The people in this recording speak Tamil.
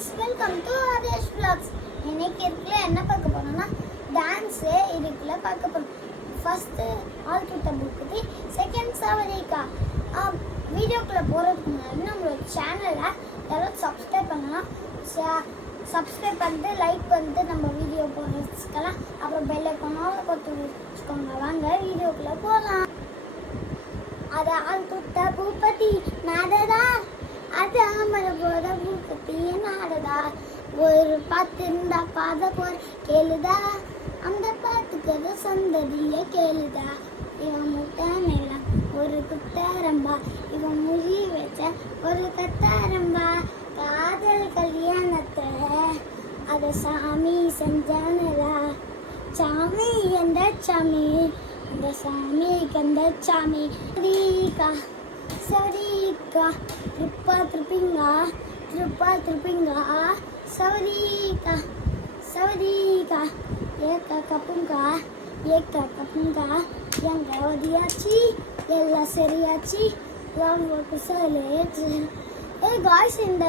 guys, welcome to Adesh Vlogs. இன்னைக்கு இருக்குல என்ன பார்க்க போறோம்னா டான்ஸ் இருக்குல பார்க்க போறோம். ஃபர்ஸ்ட் ஆல் டு தபுக்குதி, செகண்ட் சவரிகா. வீடியோக்குள்ள போறதுக்கு முன்னாடி நம்மளோட சேனலை யாரும் சப்ஸ்கிரைப் பண்ணலாம். சப்ஸ்கிரைப் பண்ணிட்டு லைக் பண்ணிட்டு நம்ம வீடியோ போடுறதுக்கெல்லாம் அப்புறம் பெல் ஐக்கானை கொடுத்து வச்சுக்கோங்க. வாங்க வீடியோக்குள்ள போகலாம். அது ஆல் டு தபுபதி நாடதா, அது அமர போத பூபதி நாடதா. ஒரு பாத்து இருந்தா பாத போற கேளுதா, அந்த பாத்துக்கிறது சந்ததிய கேளுதா. இவன் முட்டானெல்லாம் ஒரு குத்தாரம்பா, இவன் முறி வச்ச ஒரு கத்தாரம்பா. காதல் கல்யாணத்தை அத சாமி செஞ்சானரா. சாமி எந்த சாமி, அந்த சாமி கந்த சாமி. சரிக்கா சரிக்கா, திருப்பா திருப்பிங்கா, திருப்பா திருப்பிங்கா. சவரிக்கா சவரிக்கா, ஏக்கா கப்புங்கா, ஏக்கா கப்புங்கா. எங்க ஓதியாச்சு எல்லாம் சரியாச்சு. ரொம்ப குசலேச்சு. காய்ஸ், இந்த